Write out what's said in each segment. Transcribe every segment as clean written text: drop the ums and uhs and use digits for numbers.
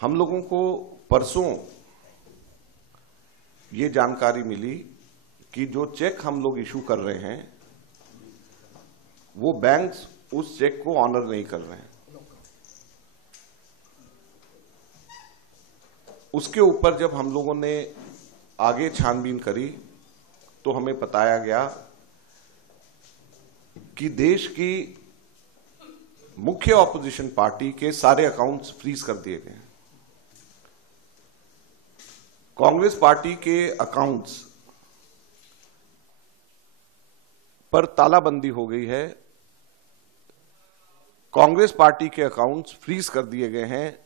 हम लोगों को परसों ये जानकारी मिली कि जो चेक हम लोग इशू कर रहे हैं वो बैंक्स उस चेक को ऑनर नहीं कर रहे हैं। उसके ऊपर जब हम लोगों ने आगे छानबीन करी तो हमें बताया गया कि देश की मुख्य ऑपोजिशन पार्टी के सारे अकाउंट्स फ्रीज कर दिए गए हैं। कांग्रेस पार्टी के अकाउंट्स पर तालाबंदी हो गई है। कांग्रेस पार्टी के अकाउंट्स फ्रीज कर दिए गए हैं।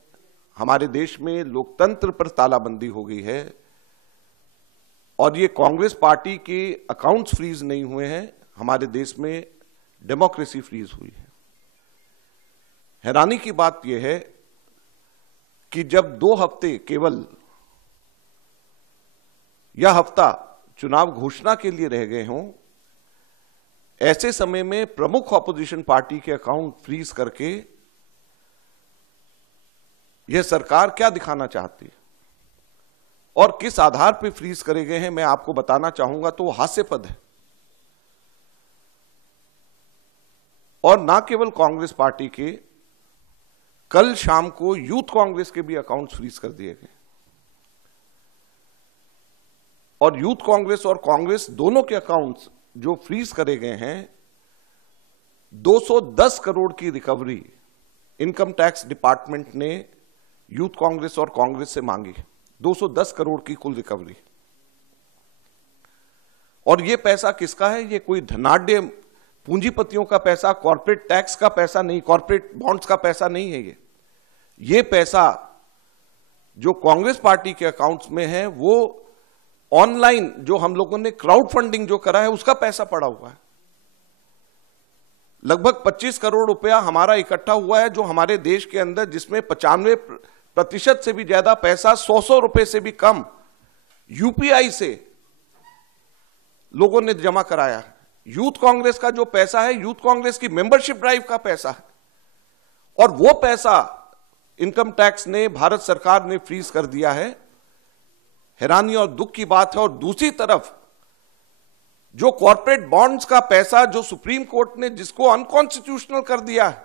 हमारे देश में लोकतंत्र पर तालाबंदी हो गई है और ये कांग्रेस पार्टी के अकाउंट्स फ्रीज नहीं हुए हैं, हमारे देश में डेमोक्रेसी फ्रीज हुई है। हैरानी की बात यह है कि जब 2 हफ्ते केवल यह हफ्ता चुनाव घोषणा के लिए रह गए हों, ऐसे समय में प्रमुख ऑपोजिशन पार्टी के अकाउंट फ्रीज करके यह सरकार क्या दिखाना चाहती है और किस आधार पर फ्रीज करे गए हैं, मैं आपको बताना चाहूंगा तो हास्यास्पद है। और ना केवल कांग्रेस पार्टी के, कल शाम को यूथ कांग्रेस के भी अकाउंट्स फ्रीज कर दिए गए और यूथ कांग्रेस और कांग्रेस दोनों के अकाउंट्स जो फ्रीज करे गए हैं, 210 करोड़ की रिकवरी इनकम टैक्स डिपार्टमेंट ने यूथ कांग्रेस और कांग्रेस से मांगी। 210 करोड़ की कुल रिकवरी। और यह पैसा किसका है? यह कोई धनाढ्य पूंजीपतियों का पैसा, कॉर्पोरेट टैक्स का पैसा नहीं, कॉर्पोरेट बॉन्ड्स का पैसा नहीं है। ये पैसा जो कांग्रेस पार्टी के अकाउंट्स में है वो ऑनलाइन जो हम लोगों ने क्राउड फंडिंग जो करा है उसका पैसा पड़ा हुआ है। लगभग 25 करोड़ रुपया हमारा इकट्ठा हुआ है जो हमारे देश के अंदर, जिसमें 95% से भी ज्यादा पैसा 100 रुपए से भी कम यूपीआई से लोगों ने जमा कराया है। यूथ कांग्रेस का जो पैसा है, यूथ कांग्रेस की मेंबरशिप ड्राइव का पैसा है और वो पैसा इनकम टैक्स ने, भारत सरकार ने फ्रीज कर दिया है। हैरानी और दुख की बात है। और दूसरी तरफ जो कॉर्पोरेट बॉन्ड्स का पैसा जो सुप्रीम कोर्ट ने जिसको अनकॉन्स्टिट्यूशनल कर दिया है,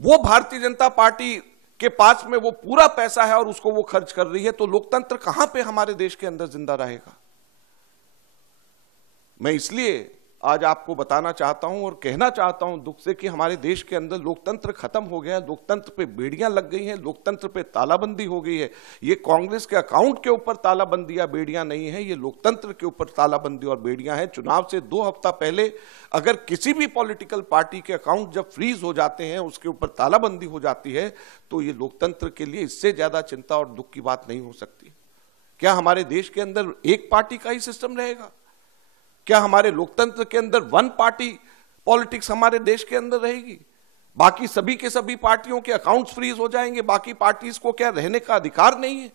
वो भारतीय जनता पार्टी के पास में वो पूरा पैसा है और उसको वो खर्च कर रही है। तो लोकतंत्र कहां पे हमारे देश के अंदर जिंदा रहेगा? मैं इसलिए आज आपको बताना चाहता हूं और कहना चाहता हूं दुख से कि हमारे देश के अंदर लोकतंत्र खत्म हो गया है। लोकतंत्र पे बेड़ियां लग गई हैं, लोकतंत्र पे तालाबंदी हो गई है। ये कांग्रेस के अकाउंट के ऊपर तालाबंदी या बेड़ियां नहीं है, ये लोकतंत्र के ऊपर तालाबंदी और बेड़ियां हैं। चुनाव से 2 हफ्ता पहले अगर किसी भी पॉलिटिकल पार्टी के अकाउंट जब फ्रीज हो जाते हैं, उसके ऊपर तालाबंदी हो जाती है, तो ये लोकतंत्र के लिए इससे ज्यादा चिंता और दुख की बात नहीं हो सकती। क्या हमारे देश के अंदर एक पार्टी का ही सिस्टम रहेगा? क्या हमारे लोकतंत्र के अंदर वन पार्टी पॉलिटिक्स हमारे देश के अंदर रहेगी? बाकी सभी के सभी पार्टियों के अकाउंट्स फ्रीज हो जाएंगे? बाकी पार्टीज को क्या रहने का अधिकार नहीं है?